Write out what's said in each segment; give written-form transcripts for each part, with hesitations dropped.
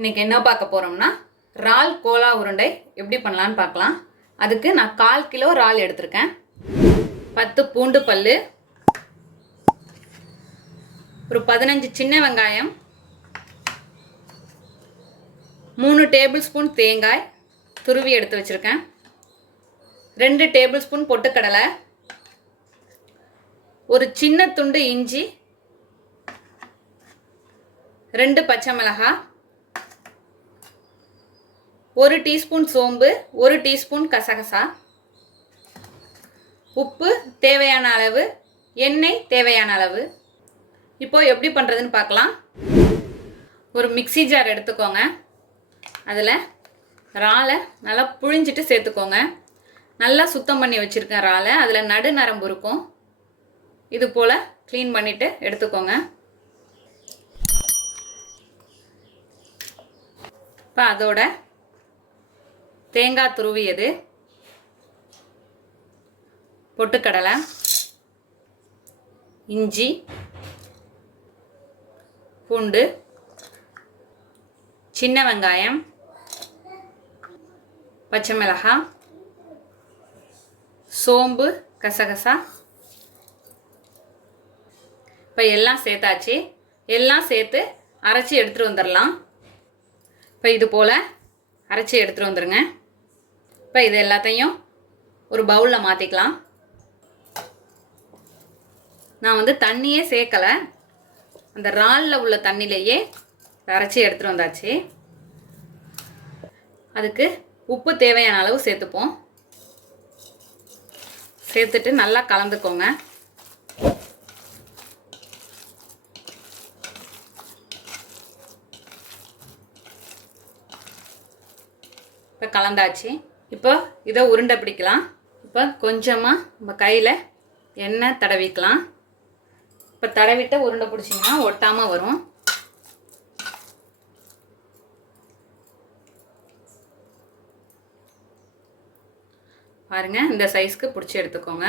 இன்னைக்கு என்ன பார்க்க போறோம்னா இறால் கோலா உருண்டை எப்படி பண்ணலாம்னு பார்க்கலாம். அதுக்கு நான் 1/4 கிலோ இறால் எடுத்திருக்கேன். 10 பூண்டு பல்லு, ஒரு 15 சின்ன வெங்காயம், 3 டேபிள் ஸ்பூன் தேங்காய் துருவி எடுத்து வச்சிருக்கேன், 2 டேபிள் ஸ்பூன் பொட்டுக்கடலை, ஒரு சின்ன துண்டு இஞ்சி, 2 பச்சை மிளகாய், 1 டீஸ்பூன் சோம்பு, 1 டீஸ்பூன் கசகசா, உப்பு தேவையான அளவு, எண்ணெய் தேவையான அளவு. இப்போ எப்படி பண்ணுறதுன்னு பார்க்கலாம். ஒரு மிக்ஸி ஜார் எடுத்துக்கோங்க. அதில் இறாலை நல்லா புழிஞ்சிட்டு சேர்த்துக்கோங்க. நல்லா சுத்தம் பண்ணி வச்சுருக்கேன் இறாலை. அதில் நடு நரம்பு இருக்கும். இது போல் க்ளீன் பண்ணிவிட்டு எடுத்துக்கோங்க. இப்போ அதோட தேங்காய் துருவியது, பொட்டுக்கடலை, இஞ்சி, பூண்டு, சின்ன வெங்காயம், பச்சை மிளகாய், சோம்பு, கசகசா. இப்போ எல்லாம் சேர்த்தாச்சு. எல்லாம் சேர்த்து அரைச்சி எடுத்துகிட்டு வந்துடலாம். இப்போ இது போல் அரைச்சி எடுத்துகிட்டு வந்துடுங்க. இப்போ இது எல்லாத்தையும் ஒரு பவுலில் மாற்றிக்கலாம். நான் தண்ணியே சேர்க்கலை, அந்த இறாலில் உள்ள தண்ணியிலேயே அரைச்சி எடுத்துகிட்டு வந்தாச்சு. அதுக்கு உப்பு தேவையான அளவு சேர்த்துப்போம். சேர்த்துட்டு நல்லா கலந்துக்கோங்க. இப்போ கலந்தாச்சு. இப்போ இதை உருண்டை பிடிக்கலாம். இப்போ கொஞ்சமாக நம்ம கையில் எண்ணெய் தடவிக்கலாம். இப்போ தடவிட்டு உருண்டை பிடிச்சிங்கன்னா ஒட்டாமல் வரும். பாருங்கள், இந்த சைஸ்க்கு பிடிச்சி எடுத்துக்கோங்க.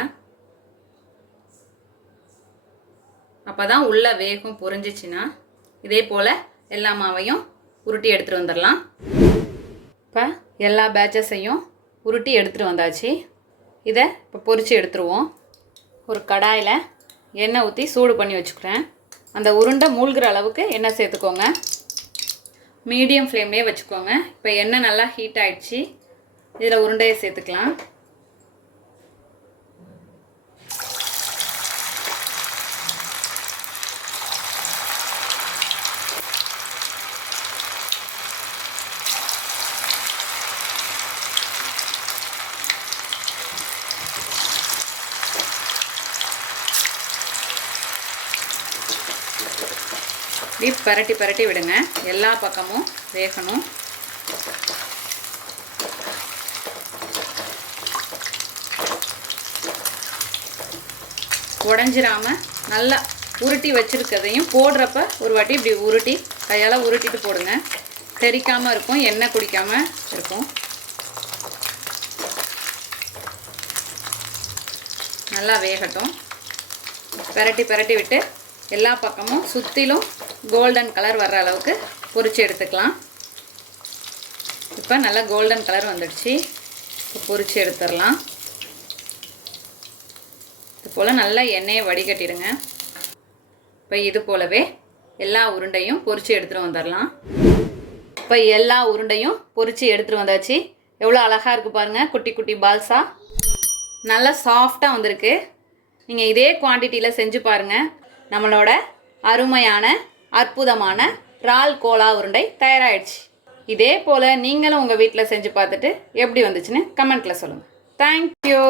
அப்போ தான் உள்ளே வேகம் புரிஞ்சிச்சின்னா. இதே போல் எல்லா மாவையும் உருட்டி எடுத்துகிட்டு வந்துடலாம். இப்போ எல்லா பேட்சஸையும் உருட்டி எடுத்துகிட்டு வந்தாச்சு. இதை இப்போ பொரித்து எடுத்துருவோம். ஒரு கடாயில் எண்ணெய் ஊற்றி சூடு பண்ணி வச்சுக்கிறேன். அந்த உருண்டை மூழ்கிற அளவுக்கு எண்ணெய் சேர்த்துக்கோங்க. மீடியம் ஃப்ளேம்லேயே வச்சுக்கோங்க. இப்போ எண்ணெய் நல்லா ஹீட் ஆகிடுச்சு. இதில் உருண்டையை சேர்த்துக்கலாம். இப்படி பரட்டி பரட்டி விடுங்க. எல்லா பக்கமும் வேகணும். உடஞ்சிராமல் நல்லா உருட்டி வச்சுருக்கதையும் போடுறப்ப ஒரு வாட்டி இப்படி உருட்டி கையால் உருட்டிட்டு போடுங்க. தெரிக்காமல் இருக்கும், எண்ணெய் குடிக்காமல் இருக்கும். நல்லா வேகட்டும். பரட்டி பரட்டி விட்டு எல்லா பக்கமும் சுற்றிலும் கோல்டன் கலர் வர்ற அளவுக்கு பொரிச்சு எடுத்துக்கலாம். இப்போ நல்லா கோல்டன் கலர் வந்துடுச்சு. இப்போ பொரிச்சு எடுத்துடலாம். இது போல் நல்லா எண்ணெயை வடிகட்டிடுங்க. இப்போ இது போலவே எல்லா உருண்டையும் பொரிச்சு எடுத்துகிட்டு வந்துடலாம். இப்போ எல்லா உருண்டையும் பொரிச்சு எடுத்துகிட்டு வந்தாச்சு. எவ்வளோ அழகாக இருக்குது பாருங்கள். குட்டி குட்டி பால்ஸாக நல்லா சாஃப்டாக வந்திருக்கு. நீங்கள் இதே குவான்டிட்டியில் செஞ்சு பாருங்கள். நம்மளோட அருமையான அற்புதமான இறால் கோலா உருண்டை தயாராகிடுச்சு. இதே போல் நீங்களும் உங்கள் வீட்டில் செஞ்சு பார்த்துட்டு எப்படி வந்துச்சுன்னு கமெண்ட்டில் சொல்லுங்கள். தேங்க்யூ.